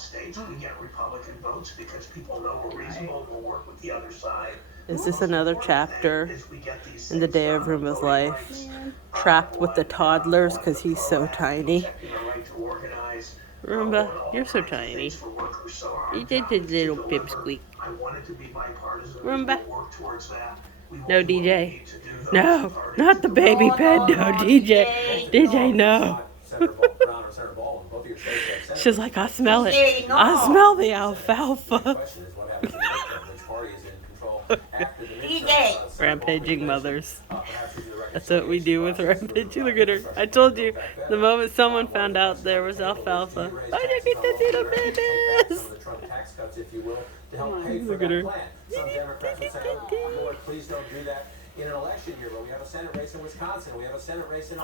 states, we get Republican votes because people know we're reasonable and we'll work with the other side. Is this another chapter in the day of Roomba's life? Trapped with the toddlers because he's so tiny. Roomba, you're so tiny. You did the little pipsqueak. Roomba. No, DJ. No, not the baby bed. No, DJ. DJ, no. She's like, I smell it. I smell the alfalfa. Rampaging mothers. That's what we do with rampaging. Look at her. I told you, the moment someone found out there was alfalfa. Oh, look at the little babies. Look at her. Please don't do that in an election year, but we have a Senate race in Wisconsin. We have a Senate race in